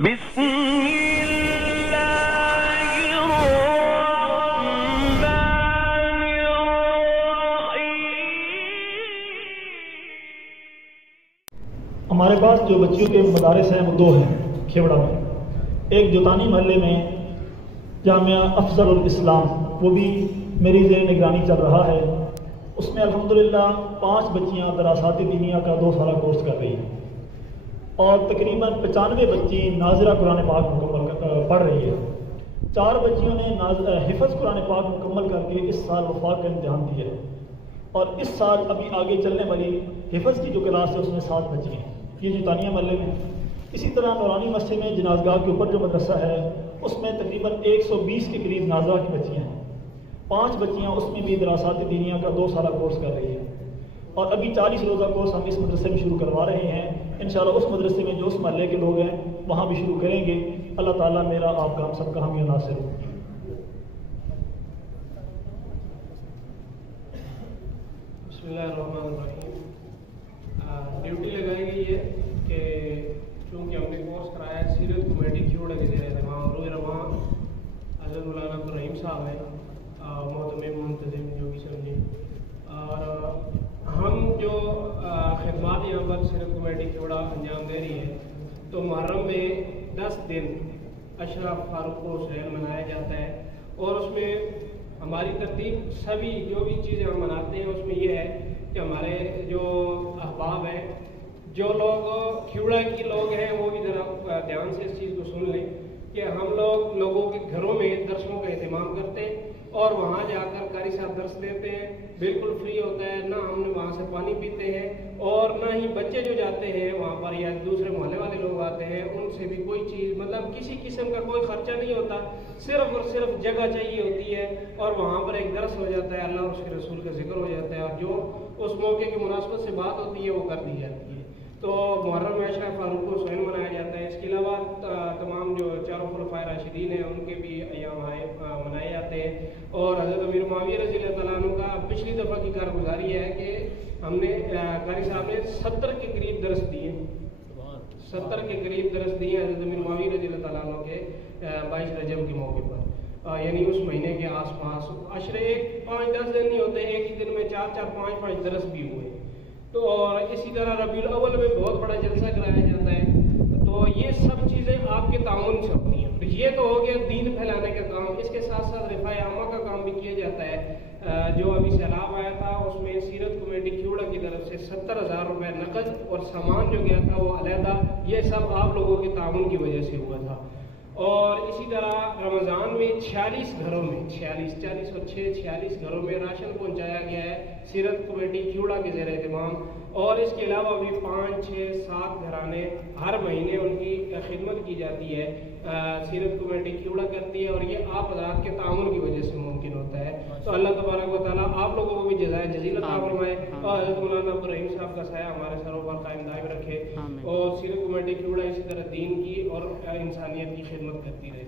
हमारे पास जो बच्चियों के मदारिस हैं वो दो हैं खेवड़ा में। एक जोतानी महल्ले में जामिया अफजल इस्लाम, वो भी मेरी ज़ेर निगरानी चल रहा है। उसमें अल्हम्दुलिल्लाह 5 बच्चियाँ दरासात दीनिया का 2 साल कोर्स कर रही हैं और तकरीबन 95 बच्ची नाज़िरा कुरान पाक मुकम्मल पढ़ रही है। 4 बच्चियों ने हिफ़्ज़ कुरान पाक मुकम्मल करके इस साल वफाक का इम्तिहान दिया है और इस साल अभी आगे चलने वाली हिफ़्ज़ की जो क्लास है उसमें 7 बच्ची हैं। ये जोतानिया महल्ले में। इसी तरह नूरानी मस्जिद में जनाज़गाह के ऊपर जो मदरसा है उसमें तकरीबन 120 के करीब नाज़रा की बच्चियाँ हैं। 5 बच्चियाँ उसमें भी दरासात दीनिया का 2 साल कोर्स कर रही हैं और अभी 40 रोज़ा कोर्स हम इस मदरसे में शुरू करवा रहे हैं। इंशाअल्लाह उस मदरसे में जो उस महल्ले के लोग हैं वहाँ भी शुरू करेंगे। अल्लाह ताला मेरा आपका हम सबका हामी नासिर हो। बिस्मिल्लाहिर्रहमानिर्रहीम। ड्यूटी लगाई गई है कि चूँकि हमने कोर्स कराया सीरत कमेटी क्योड़ा के ज़रिए तमाम रोज़ रवां हज़रत मौलाना अब्दुर्रहीम साहब हैं मोहतरम मुंतज़िम जो भी समझे, और हम जो खिदमत यहाँ पर सीरत कमेटी क्योड़ा अंजाम दे रही है तो मुहर्रम में 10 दिन अशरा फारूक को शहर मनाया जाता है और उसमें हमारी तरतीब सभी जो भी चीज़ें हम मनाते हैं उसमें ये है कि हमारे जो अहबाब हैं, जो लोग क्यूड़ा की लोग हैं, वो भी ज़रा ध्यान से इस चीज़ को सुन लें कि हम लोग लोगों के घरों में दर्सों का एहतमाम करते हैं और वहाँ जाकर कारी साहब दर्स देते हैं, बिल्कुल फ्री होता है, ना हम वहाँ से पानी पीते हैं और ना ही बच्चे जो जाते हैं वहाँ पर या दूसरे मोहल्ले वाले लोग आते हैं उनसे भी कोई चीज़ मतलब किसी किस्म का कोई खर्चा नहीं होता, सिर्फ और सिर्फ जगह चाहिए होती है और वहाँ पर एक दर्स हो जाता है, अल्लाह और उसके रसूल का जिक्र हो जाता है और जो उस मौके की मुनासबत से बात होती है वो कर दी जाती है। तो मुहर्रम में अशरा फारूक को स्वयं मनाया जाता है। इसके अलावा तमाम जो 4 खुलफाए राशिदीन हैं उनके भी अय्याम मनाए जाते हैं और हज़रत अमीर मुआविया रज़ी अल्लाह तआला अन्हु का पिछली दफ़ा की कारगुजारी है कि हमने कारी साहब ने 70 के करीब दरस दिए, 70 के करीब दरस दिए हज़रत अमीर मुआविया रज़ी अल्लाह तआला अन्हु के 22 रजब के मौके पर, यानी उस महीने के आसपास अशरे 5-10 दिन नहीं होते, एक ही दिन में 4-4, 5-5 दरस भी हुए। तो और इसी तरह रबीउल अव्वल में बहुत बड़ा जलसा कराया जाता है। तो ये सब चीज़ें आपके ताउन से होती हैं। ये तो हो गया दीन फैलाने का काम, इसके साथ साथ रिफाए आमा का काम भी किया जाता है। जो अभी सैलाब आया था उसमें सीरत कमेटी क्यूड़ा की तरफ से 70,000 रुपये नकद और सामान जो गया था वो अलहदा, ये सब आप लोगों के ताउन की वजह से हुआ था। और इसी तरह रमज़ान में 46 घरों में 40 और 46 घरों में राशन पहुंचाया गया है सीरत कमेटी क्यूड़ा के ज़ेर एहतमाम। और इसके अलावा भी 5, 6, 7 घराने हर महीने उनकी खिदमत की जाती है, सीरत कमेटी क्यूड़ा करती है और ये आप हज़रात के ताउन की वजह से मुमकिन होता है। तो अल्लाह तबारक व तआला आप लोगों को भी जज़ाए जज़ील अता फरमाए और हज़रत मौलाना अब्दुर्रहीम साहब का साया हमारे सरों पर कायम दायम रखे और सीरत कमेटी क्यूड़ा इसी तरह दीन की और इंसानियत की खिदमत करती रहे।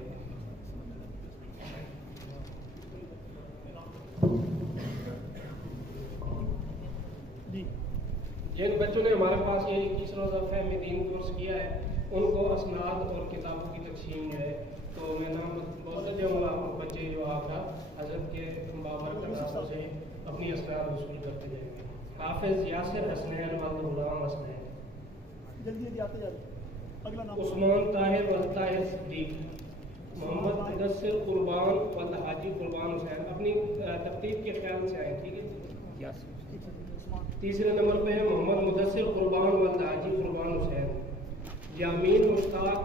जिन बच्चों ने हमारे पास ये 21 रोज़ा फ़हम दीन कोर्स किया है उनको असनाद और किताबों की तकसीम जो है, तो मैं नाम बहुत चाहूँगा बच्चे जो आपका हज़रत के बाबर से अपनी असरार वसूल करते जाएंगे। हाफिज़ यासिर हसनैन वल्द गुलाम हसनैन, उस्मान ताहिर वल्द ताहिर सिद्दीक, मोहम्मद मुदस्सिर कुर्बान वल्द हाजी कुर्बान हुसैन। अपनी तरतीब के ख्याल से आए, ठीक है। तीसरे नंबर पे है मोहम्मद मुदस्सिर कुर्बान वल्द हाजी कुर्बान हुसैन। यामीन मुश्ताक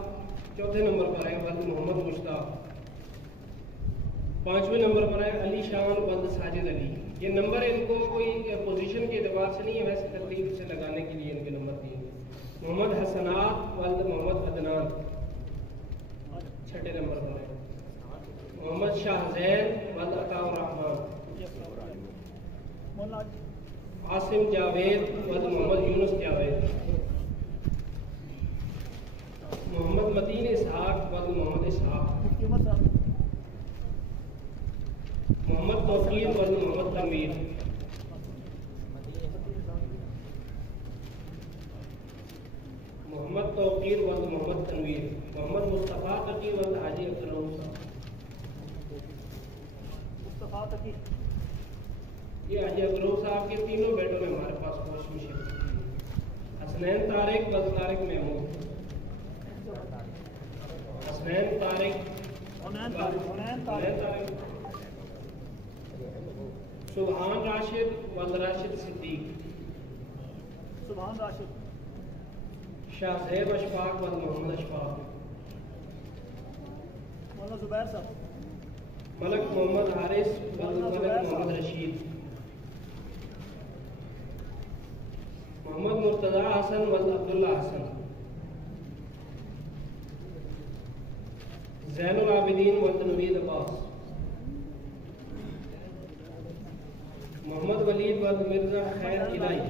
चौथे नंबर पर है वल्द मोहम्मद मुश्ताक। 5वें नंबर पर है अली शान वल्द साजिद अली। ये नंबर इनको कोई पोजीशन के एतबार से नहीं है, वैसे तरतीब से लगाने के लिए इनके नंबर दिए। मोहम्मद हसनात वल्द मोहम्मद अदनान 6ठे नंबर पर है। मोहम्मद शाहजैन वल्द अताउर रहमान। आसिम जावेद वल्द मोहम्मद यूनुस जावेद। मोहम्मद मतीन इसहाक वल्द मोहम्मद इसहाक। मोहम्मद तौकीर वल्द मोहम्मद तनवीर। मोहम्मद तौकीर वल्द मोहम्मद तनवीर। मोहम्मद ये हाजी अबरू साहब के तीनों बेटों में हमारे पास कोशिश है। हसनैन तारिक बल तारिक महमूद, हसनैन तारिक सुभान राशिद वल राशिद सिद्दीक, सुभान राशिद, शाहजेब अशफाक वल मोहम्मद अशफाक, मौलाना जुबैर साहब, मलक मोहम्मद हारिस वल मलक मोहम्मद रशीद, मोहम्मद मुर्तजा हसन वल अब्दुल्ला हसन, ज़ैनुल आबिदीन वल तनवीर अब्बास, मोहम्मद वलीद वल मिर्जा खैर इलाही,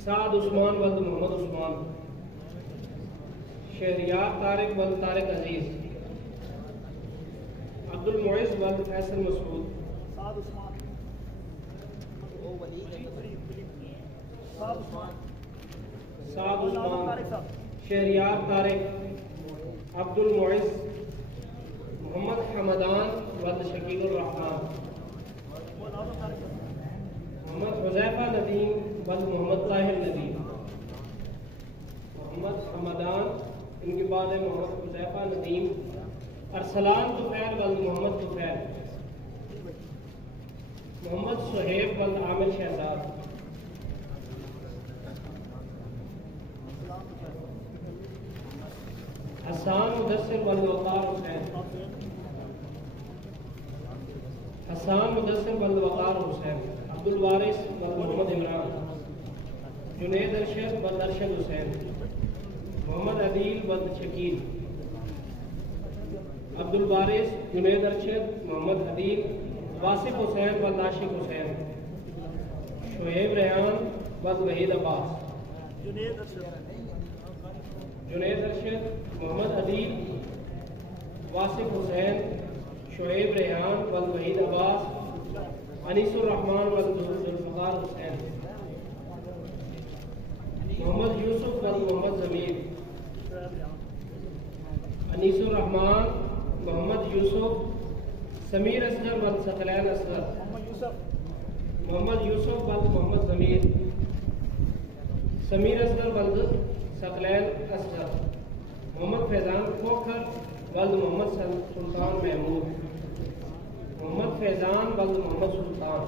साद उस्मान वल मोहम्मद उस्मान, शहरियार तारिक वल तारिक अजीज, अब्दुल मुइज़ वल फैसल मसूद, साद उस्मान, साद उस्मान, शहरियार तारिक, अब्दुल मुइज़, मोहम्मद हमदान वल शकीलुर रहमान, मोहम्मद हुज़ैफा नदीम वल मोहम्मद ताहिर नदीम, मोहम्मद हमदान, इनके बाद है मोहम्मद हुज़ैफा नदीम, अरसलान तुफैल वल मोहम्मद तुफैल, मोहम्मद सुहेब वल आमिर शहजाद, हसान मुदस्सिर वल वक़ार हुसैन, हसान मुदस्सिर वल वक़ार हुसैन, अब्दुल वारिस वल मोहम्मद इमरान, जुनैद अरशद वल अरशद हुसैन, मोहम्मद अदील वल शकील, अब्दुल वारिस, जुनैद अरशद, मोहम्मद अदील, वासिफ हुसैन वल आशिक हुसैन, शोएब रेहान वल वहीद अब्बास, जुनैद अरशद, मोहम्मद अदील, वासिफ हुसैन, शोएब रेहान वल वहीद अब्बास, अनीसुर रहमान वल जुल्फ़िकार हुसैन, मोहम्मद यूसुफ वल मोहम्मद ज़मीर, अनीसुर रहमान, मोहम्मद यूसुफ, समीर असगर वल सकलैन असगर, मोहम्मद यूसुफ वल मोहम्मद ज़मीर, समीर असगर वल सकलैन असगर, मोहम्मद फैज़ान खोखर वल मोहम्मद सुल्तान महमूद, मोहम्मद फैज़ान वल मोहम्मद सुल्तान,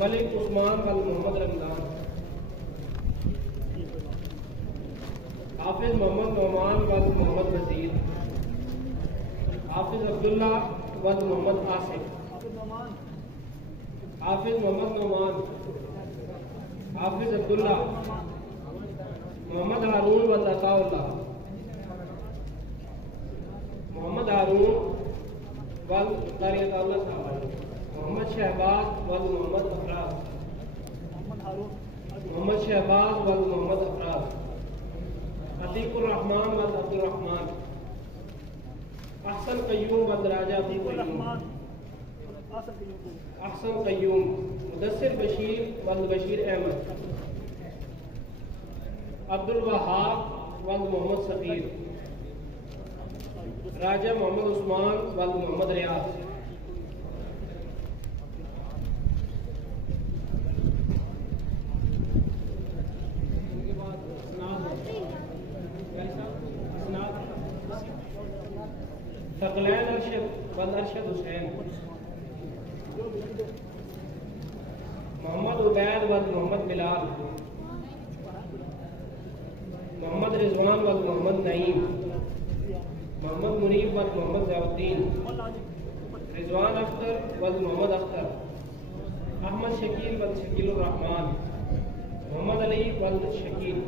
मलिक उस्मान वल मोहम्मद रमज़ान, हाफिज मोहम्मद नोमान वल मोहम्मद वजीर, हाफिज अब्दुल्ला वल मोहम्मद आसिफ, हाफिज मोहम्मद नोमान, हाफिज अब्दुल्ला, मोहम्मद हारून वल अताउल्लाह, मोहम्मद हारून वल तारियतुल्लाह साहब, मोहम्मद शहबाज वल मोहम्मद अफराज, मोहम्मद शहबाज वल मोहम्मद अफराज, अतीकुर रहमान वल अब्दुल रहमान, अहसन कय्यूम वल राजा अब्दुल रहमान, अहसन कय्यूम, मुदस्सिर बशीर वल बशीर अहमद, अब्दुल वहाब वल मोहम्मद सफीर, राजा मोहम्मद उस्मान वल मोहम्मद रियाज, सकलैन अरशद वल अरशद हुसैन, मोहम्मद उबैद वल मोहम्मद बिलाल, मोहम्मद रिजवान वल मोहम्मद नईम, मोहम्मद मुनीब वल मोहम्मद ज़ियाउद्दीन, रिजवान अख्तर वल मोहम्मद अख्तर, अहमद शकील वल शकीलुर रहमान, मोहम्मद अली वल शकील,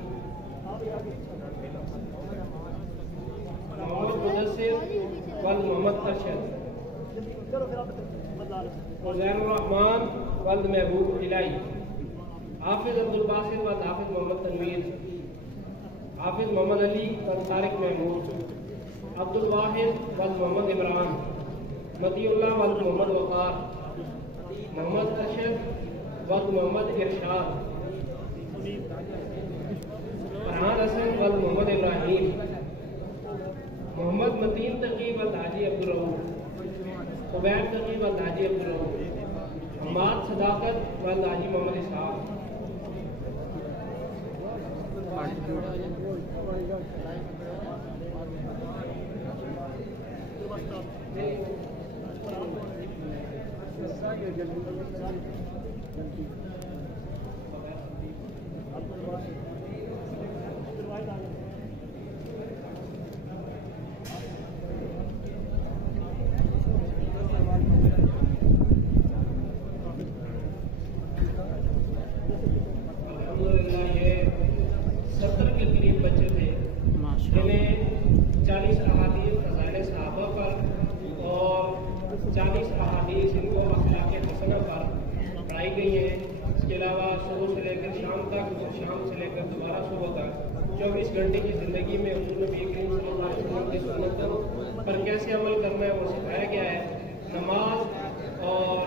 मोहम्मद मुदस्सिर वल मोहम्मद अरशद, ज़ैनुर रहमान वल महबूब इलाही, हाफिज अब्दुल बासित वल हाफिज मोहम्मद तनवीर, हाफिज मोहम्मद अली वल तारिक महमूद, अब्दुल वाहिद वल मोहम्मद इमरान, मतीउल्लाह वल मोहम्मद वक़ार, मोहम्मद अरशद वल मोहम्मद इरशाद, फरहान हसन वल मोहम्मद इब्राहिम, मोहम्मद मतीन तकी वल हाजी अब्दुल रऊफ, उबैद तकी वल हाजी अब्दुल रऊफ, हमाद सदाकत वल हाजी मोहम्मद इसाक। अल्हम्दुलिल्लाह ये 70 के करीब बच्चे थे जिन्हें 40 अहादीस फ़ज़ाइल सहाबा पर और 40 अहादीस इनको अखलाक़ हसना पर पढ़ाई गई हैं। इसके अलावा सुबह से लेकर शाम तक और शाम से लेकर दोबारा सुबह तक 24 घंटे की ज़िंदगी में हुज़ूर नबी करीम सल्लल्लाहु अलैहि वसल्लम की सुन्नतों पर कैसे अमल करना है वो सिखाया गया है। नमाज और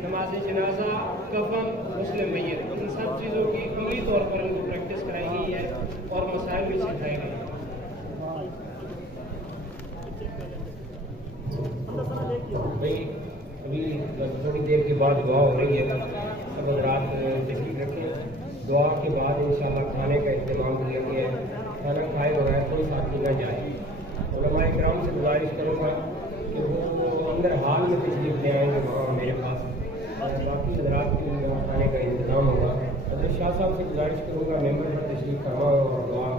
नमाज जनाजा, कफन, मुस्लिम मैयत, इन सब चीज़ों की पूरी तौर पर इनको प्रैक्टिस कराई गई है और मसाइल भी सिखाए गए हैं। भाई अभी थोड़ी देर के बाद दुआ हो रही है, सब रात तशरीफ रखें। दुआ के बाद इंशाल्लाह खाने का इंतजाम किया गया है। खाना खाए बगैर कोई साथी न जाए। उलमाए किराम से गुजारिश करूँगा कि वो अंदर हाल में तशरीफ ले आएंगे वहाँ मेरे पास, और बाकी हजरात के खाने का इंतजाम होगा। हज़रत शाह साहब से गुजारिश करूँगा मेंबर पर तशरीफ फरमा और दुआ